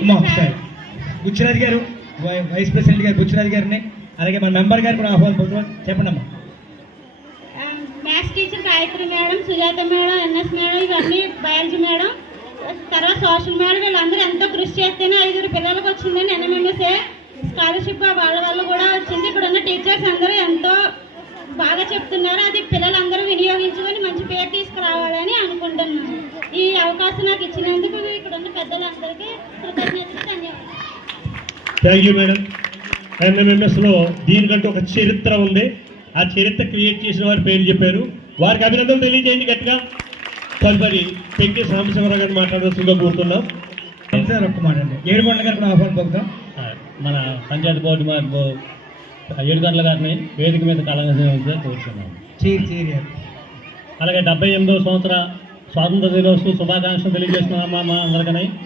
అమ్మా సరే బుచ్చిరాజు గారు వైస్ ప్రెసిడెంట్ గారు బుచ్చిరాజు గారిని అలాగే మన మెంబర్ గారు కూడా ఆహ్వానిస్తున్నాం. చెప్పండి అమ్మా. Maths teacher Gayatri madam, Sujata madam, NS madam, ఇవన్నీ బయాలజీ మేడం, తర్వాత సోషల్ మేడం, వీళ్ళందరూ ఎంతో కృషి చేస్తేనే 5 పిల్లలకు వచ్చిందని ఎన్ఎంఎంఎస్ఏ స్కాలర్షిప్ వాళ్ళ వల్ల కూడా వచ్చింది. ఇక్కడ ఉన్న టీచర్స్ అందరూ ఎంతో బాగా చెప్తున్నారు. అది పిల్లలందరూ వినియోగించుకొని మంచి పేరు తీసుకురావాలని అనుకుంటున్నాను. ఈ అవకాశం నాకు ఇచ్చినందుకు ఇక్కడ ఉన్న పెద్దలందరికీ కృతజ్ఞతలు, ధన్యవాదాలు. Thank you madam. ఎన్ఎంఎంఎస్లో దీనికంటే ఒక చరిత్ర ఉంది. ఆ చరిత్ర క్రియేట్ చేసిన వారి పేరు చెప్పారు. వారికి అభినందనలు తెలియజేయండి గట్టిగా. తదుపరి పెంకి సాంబశివరావు గారిని మాట్లాడాల్సిందిగా కోరుతున్నాం. సార్ ఒక్క మాట అండి. ఏడుకొండల గారు కూడా ఆహ్వానం పొందుతాం. మన పంచాయతీ బోర్డు 7 గంటల గారిని వేదిక మీద కళాశాల కోరుతున్నాం. అలాగే 78వ సంవత్సర స్వాతంత్ర దినోత్సవ శుభాకాంక్షలు తెలియజేస్తున్నామా మా అందరికీ.